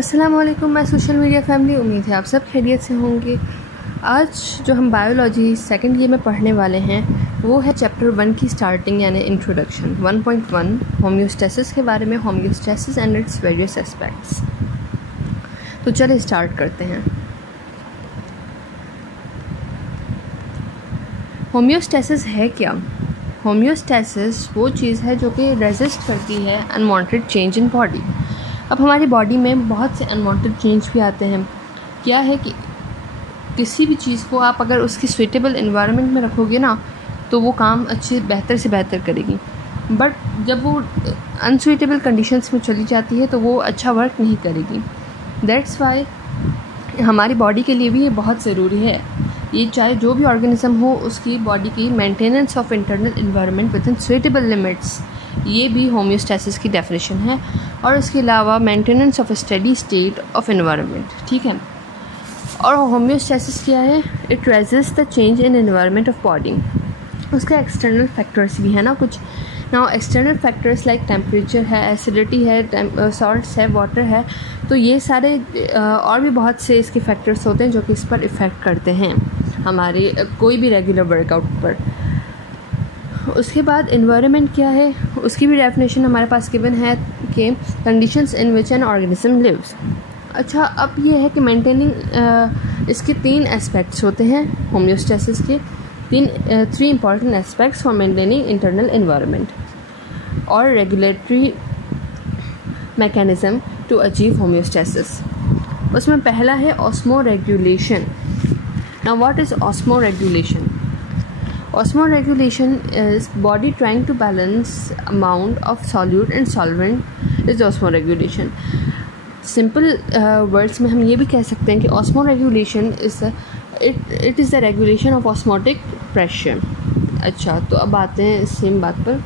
अस्सलाम वालेकुम, मैं सोशल मीडिया फैमिली। उम्मीद है आप सब खैरियत से होंगे। आज जो हम बायोलॉजी सेकंड ईयर में पढ़ने वाले हैं वो है चैप्टर 1 की स्टार्टिंग यानी इंट्रोडक्शन 1.1 होम्योस्टेसिस के बारे में, homeostasis and its various aspects. तो चलिए स्टार्ट करते हैं। होम्योस्टेसिस है क्या? होम्योस्टेसिस वो चीज़ है जो कि रेजिस्ट करती है अनवांटेड चेंज इन बॉडी। अब हमारी बॉडी में बहुत से अनवांटेड चेंज भी आते हैं। क्या है कि किसी भी चीज़ को आप अगर उसकी सुइटेबल एनवायरनमेंट में रखोगे ना तो वो काम बेहतर से बेहतर करेगी, बट जब वो अनसुइटेबल कंडीशंस में चली जाती है तो वो अच्छा वर्क नहीं करेगी। दैट्स वाई हमारी बॉडी के लिए भी ये बहुत ज़रूरी है, ये चाहे जो भी ऑर्गेनिज्म हो उसकी बॉडी की maintenance of internal environment with in suitable limits, ये भी होम्योस्टेसिस की डेफिनेशन है। और इसके अलावा maintenance of steady state of environment, ठीक है। और होम्योस्टेसिस क्या है? It resist the change in environment of body. उसके एक्सटर्नल फैक्टर्स भी है ना कुछ। Now external factors like temperature है, एसिडिटी है, सॉल्ट्स है, वाटर है, तो ये सारे और भी बहुत से इसके फैक्टर्स होते हैं जो कि इस पर इफ़ेक्ट करते हैं हमारे कोई भी रेगुलर वर्कआउट पर। उसके बाद एनवायरनमेंट क्या है, उसकी भी डेफिनेशन हमारे पास गिवन है कि conditions in which an organism lives. अच्छा, अब ये है कि मेंटेनिंग इसके 3 एस्पेक्ट्स होते हैं होम्योस्टेसिस के, 3 important aspects for maintaining internal environment और regulatory mechanism to achieve homeostasis. उसमें पहला है osmoregulation. Now what is osmoregulation? Osmoregulation is body trying to balance amount of solute and solvent is osmoregulation. Simple words में हम ये भी कह सकते हैं कि osmoregulation is it is the regulation of osmotic pressure. अच्छा, तो अब आते हैं सेम बात पर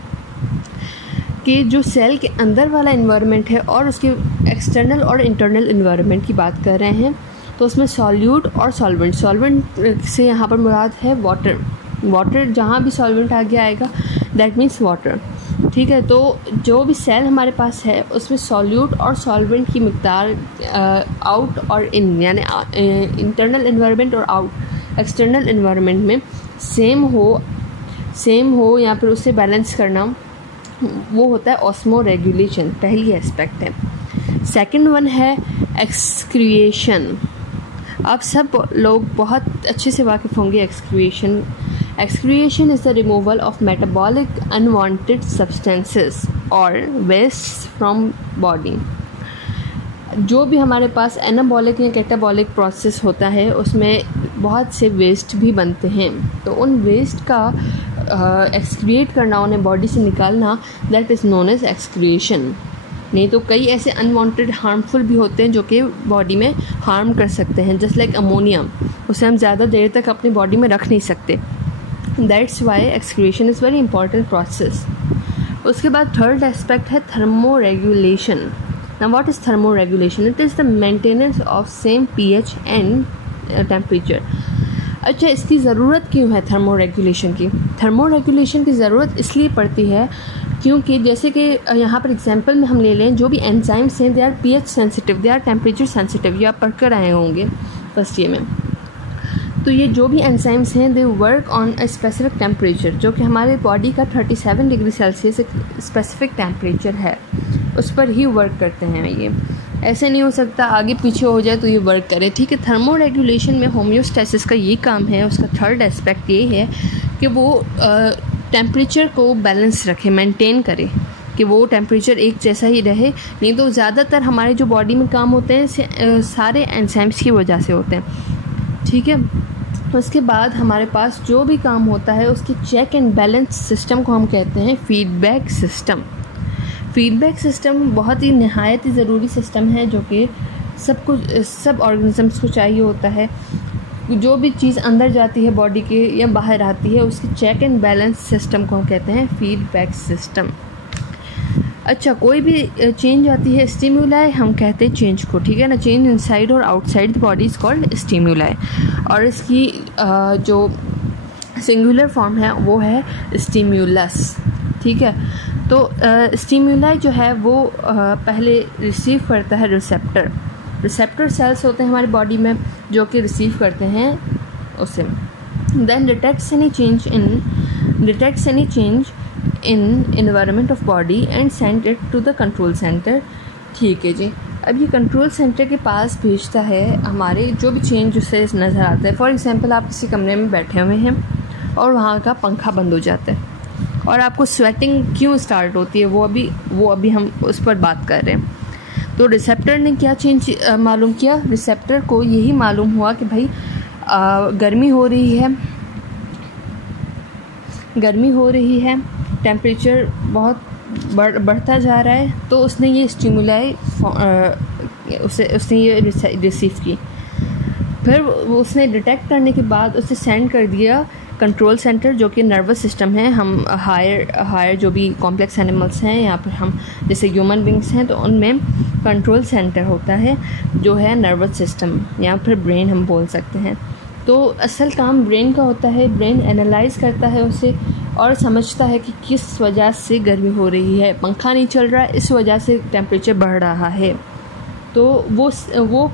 कि जो सेल के अंदर वाला इन्वायरमेंट है और उसके एक्सटर्नल और इंटरनल इन्वायरमेंट की बात कर रहे हैं, तो उसमें सॉल्यूट और सॉल्वेंट, सॉल्वेंट से यहाँ पर मुराद है वाटर। वाटर जहाँ भी सॉल्वेंट आगे आएगा दैट मीन्स वाटर, ठीक है। तो जो भी सेल हमारे पास है उसमें सॉल्यूट और सॉल्वेंट की मिक़दार आउट और इन यानी इंटरनल एनवायरनमेंट और आउट एक्सटर्नल एनवायरनमेंट में सेम हो या फिर उससे बैलेंस करना, वो होता है ऑस्मोरेगुलेशन, पहली एस्पेक्ट है। सेकंड वन है एक्सक्रिएशन। आप सब लोग बहुत अच्छे से वाकिफ़ होंगे excretion. Excretion is the removal of metabolic unwanted substances or waste from body. जो भी हमारे पास एनाबॉलिक या कैटाबॉलिक प्रोसेस होता है उसमें बहुत से वेस्ट भी बनते हैं, तो उन वेस्ट का एक्सक्रिएट करना, उन्हें बॉडी से निकालना, that is known as excretion. नहीं तो कई ऐसे अनवांटेड हार्मफुल भी होते हैं जो कि बॉडी में हार्म कर सकते हैं, जस्ट लाइक अमोनिया, उसे हम ज़्यादा देर तक अपनी बॉडी में रख नहीं सकते। That's why excretion is very important process. उसके बाद थर्ड एस्पेक्ट है thermoregulation. Now what is thermoregulation? It is the maintenance of same pH and temperature. अच्छा, इसकी ज़रूरत क्यों है थर्मोरेगुलेशन की? थर्मोरेगुलेशन की ज़रूरत इसलिए पड़ती है क्योंकि जैसे कि यहाँ पर एग्जांपल में हम ले लें, जो भी एंजाइम्स हैं they are pH sensitive, they are temperature sensitive, ये आप पढ़ कर आए होंगे फर्स्ट ईयर में। तो ये जो भी एंजाइम्स हैं they work on a specific temperature, जो कि हमारे बॉडी का 37 डिग्री सेल्सियस एक स्पेसिफिक टेम्परेचर है, उस पर ही वर्क करते हैं। ये ऐसे नहीं हो सकता आगे पीछे हो जाए तो ये वर्क करे, ठीक है। थर्मोरेगुलेशन में होम्योस्टेसिस का ये काम है। उसका थर्ड एस्पेक्ट ये है कि वो टेम्परेचर को बैलेंस रखे, मेंटेन करे, कि वो टेम्परेचर एक जैसा ही रहे। नहीं तो ज़्यादातर हमारे जो बॉडी में काम होते हैं सारे एंजाइम्स की वजह से होते हैं, ठीक है। उसके बाद हमारे पास जो भी काम होता है उसके चेक एंड बैलेंस सिस्टम को हम कहते हैं फीडबैक सिस्टम। फीडबैक सिस्टम बहुत ही नहायत ही ज़रूरी सिस्टम है जो कि सब ऑर्गेनिजम्स को चाहिए होता है। जो भी चीज़ अंदर जाती है बॉडी के या बाहर आती है उसके चेक एंड बैलेंस सिस्टम को हम कहते हैं फीडबैक सिस्टम। अच्छा, कोई भी चेंज आती है स्टिम्युलाई, हम कहते हैं चेंज को, ठीक है ना। चेंज इनसाइड और outside the body is called stimuli, और इसकी जो सिंगुलर फॉर्म है वो है स्टिम्युलस, ठीक है। तो स्टिम्युलाई जो है वो पहले रिसीव करता है रिसेप्टर, रिसेप्टर सेल्स होते हैं हमारी बॉडी में जो कि रिसीव करते हैं उसे। Then detects any change in environment of body and send it to the control centre. ठीक है जी, अब ये कंट्रोल सेंटर के पास भेजता है हमारे जो भी चेंज उसे नज़र आता है। फॉर एग्जांपल आप किसी कमरे में बैठे हुए हैं और वहाँ का पंखा बंद हो जाता है और आपको स्वेटिंग क्यों स्टार्ट होती है, वो अभी हम उस पर बात कर रहे हैं। तो रिसेप्टर ने क्या चेंज मालूम किया? रिसेप्टर को यही मालूम हुआ कि भाई गर्मी हो रही है, टेम्परेचर बहुत बढ़ता जा रहा है, तो उसने ये स्टिमुलाई उसने ये रिसीव की। फिर उसने डिटेक्ट करने के बाद उसे सेंड कर दिया कंट्रोल सेंटर जो कि नर्वस सिस्टम है। हम हायर जो भी कॉम्प्लेक्स एनिमल्स हैं यहाँ पर हम जैसे ह्यूमन बींग्स हैं तो उनमें कंट्रोल सेंटर होता है जो है नर्वस सिस्टम या फिर ब्रेन हम बोल सकते हैं। तो असल काम ब्रेन का होता है, ब्रेन एनालाइज करता है उसे और समझता है कि किस वजह से गर्मी हो रही है, पंखा नहीं चल रहा है, इस वजह से टेम्परेचर बढ़ रहा है। तो वो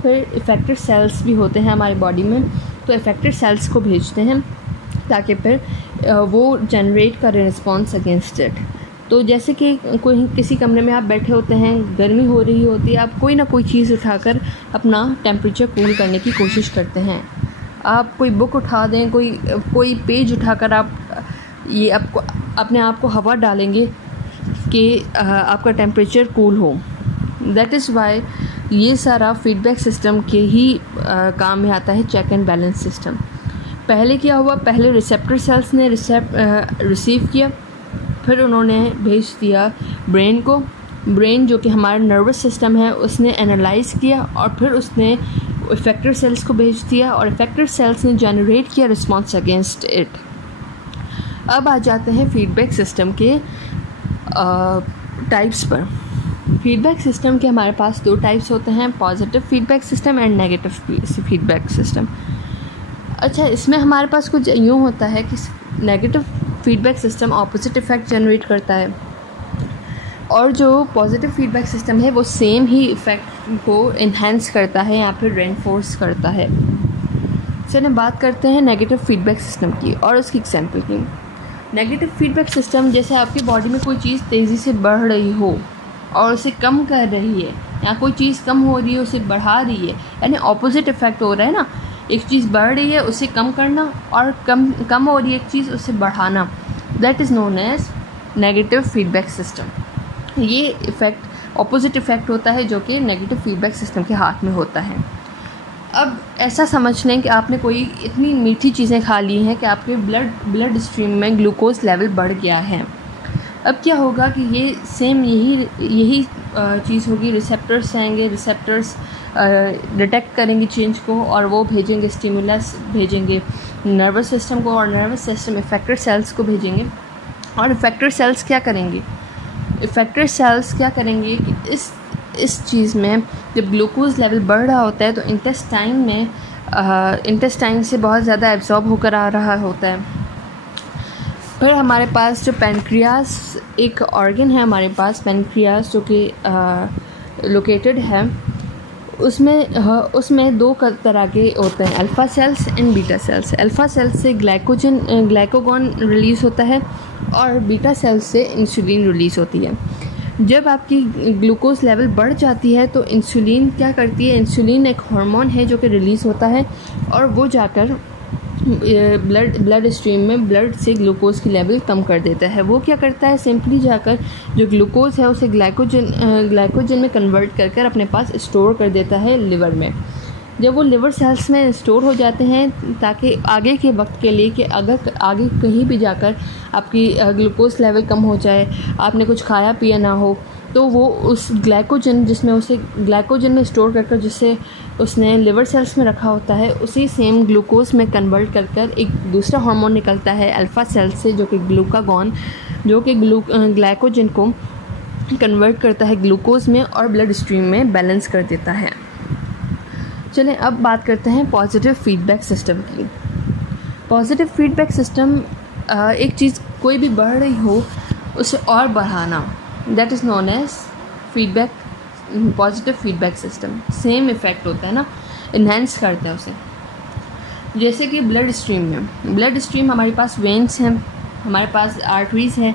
फिर इफेक्टेड सेल्स भी होते हैं हमारी बॉडी में, तो इफेक्टेड सेल्स को भेजते हैं ताकि फिर वो जनरेट करें रिस्पॉन्स अगेंस्ट इट। तो जैसे कि किसी कमरे में आप बैठे होते हैं, गर्मी हो रही होती है, आप कोई ना कोई चीज़ उठाकर अपना टेम्परेचर कूल करने की कोशिश करते हैं। आप कोई बुक उठा दें, कोई पेज उठाकर आप ये आपको अपने आप को हवा डालेंगे कि आपका टेम्परेचर कूल हो। दैट इज़ वाई ये सारा फीडबैक सिस्टम के ही काम में आता है, चेक एंड बैलेंस सिस्टम। पहले क्या हुआ? पहले रिसेप्टर सेल्स ने रिसीव किया, फिर उन्होंने भेज दिया ब्रेन को। ब्रेन जो कि हमारा नर्वस सिस्टम है उसने एनालाइज किया और फिर उसने इफेक्टेड सेल्स को भेज दिया और इफेक्टेड सेल्स ने जनरेट किया रिस्पॉन्स अगेंस्ट इट। अब आ जाते हैं फीडबैक सिस्टम के टाइप्स पर। फीडबैक सिस्टम के हमारे पास दो टाइप्स होते हैं, positive feedback system and negative feedback system. अच्छा, इसमें हमारे पास कुछ यूँ होता है कि negative feedback system opposite effect generate करता है और जो पॉजिटिव फीडबैक सिस्टम है वो सेम ही इफ़ेक्ट को इन्हेंस करता है या फिर रेनफोर्स करता है। चलिए बात करते हैं नेगेटिव फीडबैक सिस्टम की और उसकी एग्जांपल की। नेगेटिव फीडबैक सिस्टम जैसे आपकी बॉडी में कोई चीज़ तेज़ी से बढ़ रही हो और उसे कम कर रही है, या कोई चीज़ कम हो रही है उसे बढ़ा रही है, यानी ऑपोजिट इफ़ेक्ट हो रहा है ना। एक चीज़ बढ़ रही है उसे कम करना और कम हो रही है एक चीज़ उसे बढ़ाना, that is known as negative feedback system. ये इफ़ेक्ट ऑपोजिट इफ़ेक्ट होता है जो कि नेगेटिव फीडबैक सिस्टम के हाथ में होता है। अब ऐसा समझ लें कि आपने कोई इतनी मीठी चीज़ें खा ली हैं कि आपके ब्लड स्ट्रीम में ग्लूकोज लेवल बढ़ गया है। अब क्या होगा कि ये सेम यही चीज़ होगी, रिसेप्टर्स आएंगे, रिसेप्टर्स डिटेक्ट करेंगे चेंज को और वो भेजेंगे स्टिमुलस, भेजेंगे नर्वस सिस्टम को और नर्वस सिस्टम इफेक्टेड सेल्स को भेजेंगे। और इफेक्टेड सेल्स क्या करेंगे? इफेक्टेड सेल्स क्या करेंगे कि इस चीज़ में जब ग्लूकोज लेवल बढ़ रहा होता है तो इंटेस्टाइन से बहुत ज़्यादा एब्जॉर्ब होकर आ रहा होता है। फिर हमारे पास जो पेनक्रियास एक ऑर्गन है, हमारे पास पेनक्रियास जो कि लोकेटेड है, उसमें दो तरह के होते हैं, alpha cells and beta cells. Alpha cells से ग्लाइकोगॉन रिलीज़ होता है और बीटा सेल्स से इंसुलिन रिलीज़ होती है। जब आपकी ग्लूकोज लेवल बढ़ जाती है तो इंसुलिन क्या करती है? इंसुलिन एक हार्मोन है जो कि रिलीज़ होता है और वो जाकर ब्लड स्ट्रीम में ब्लड से ग्लूकोज की लेवल कम कर देता है। वो क्या करता है? सिंपली जाकर जो ग्लूकोज है उसे ग्लाइकोजन में कन्वर्ट कर अपने पास स्टोर कर देता है लिवर में। जब वो लिवर सेल्स में स्टोर हो जाते हैं ताकि आगे के वक्त के लिए कि अगर आगे कहीं भी जाकर आपकी ग्लूकोज लेवल कम हो जाए, आपने कुछ खाया पिया ना हो, तो वो उस ग्लाइकोजन जिसमें उसे ग्लाइकोजन में स्टोर कर जिससे उसने लिवर सेल्स में रखा होता है उसी सेम ग्लूकोज में कन्वर्ट कर एक दूसरा हार्मोन निकलता है अल्फ़ा सेल से जो कि ग्लूकागॉन, जो कि ग्लाइकोजन को कन्वर्ट करता है ग्लूकोज में और ब्लड स्ट्रीम में बैलेंस कर देता है। चलें अब बात करते हैं पॉजिटिव फीडबैक सिस्टम की। पॉजिटिव फीडबैक सिस्टम एक चीज़ कोई भी बढ़ रही हो उसे और बढ़ाना, that is known as feedback positive feedback system, same effect होता है ना, इन्हेंस करते हैं उसे। जैसे कि ब्लड स्ट्रीम हमारे पास वेन्स हैं, हमारे पास आर्टरीज़ हैं।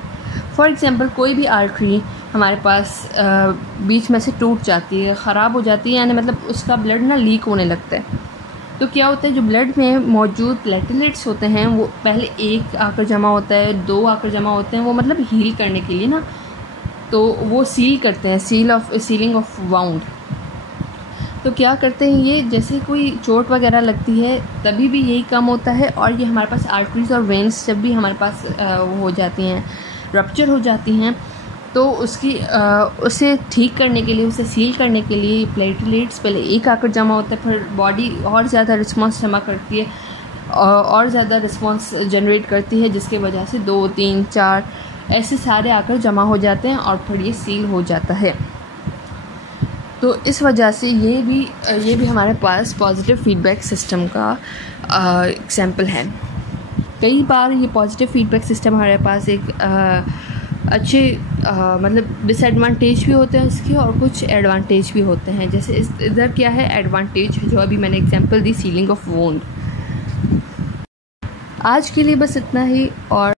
फॉर एग्ज़ाम्पल कोई भी आर्टरी हमारे पास बीच में से टूट जाती है, ख़राब हो जाती है, यानी मतलब उसका ब्लड ना लीक होने लगता है, तो क्या होता है, जो ब्लड में मौजूद प्लेटलेट्स होते हैं वो पहले एक आकर जमा होता है, 2 आकर जमा होते हैं, वो मतलब हील करने के लिए ना, तो वो सील करते हैं, सीलिंग ऑफ वाउंड। तो क्या करते हैं ये, जैसे कोई चोट वगैरह लगती है तभी भी यही काम होता है। और ये हमारे पास आर्टरीज और वेन्स जब भी हमारे पास हो जाती हैं, रप्चर हो जाती हैं, तो उसे ठीक करने के लिए, उसे सील करने के लिए प्लेटलेट्स पहले एक आकर जमा होता है, फिर बॉडी और ज़्यादा रिस्पॉन्स जमा करती है और ज़्यादा रिस्पॉन्स जनरेट करती है, जिसके वजह से 2, 3, 4 ऐसे सारे आकर जमा हो जाते हैं और फिर ये सील हो जाता है। तो इस वजह से ये भी हमारे पास पॉजिटिव फीडबैक सिस्टम का एग्जाम्पल है। कई बार ये पॉजिटिव फीडबैक सिस्टम हमारे पास एक अच्छे मतलब डिसएडवांटेज भी होते हैं इसके, और कुछ एडवांटेज भी होते हैं। जैसे इधर क्या है एडवांटेज, जो अभी मैंने example the, ceiling of wound. आज के लिए बस इतना ही, और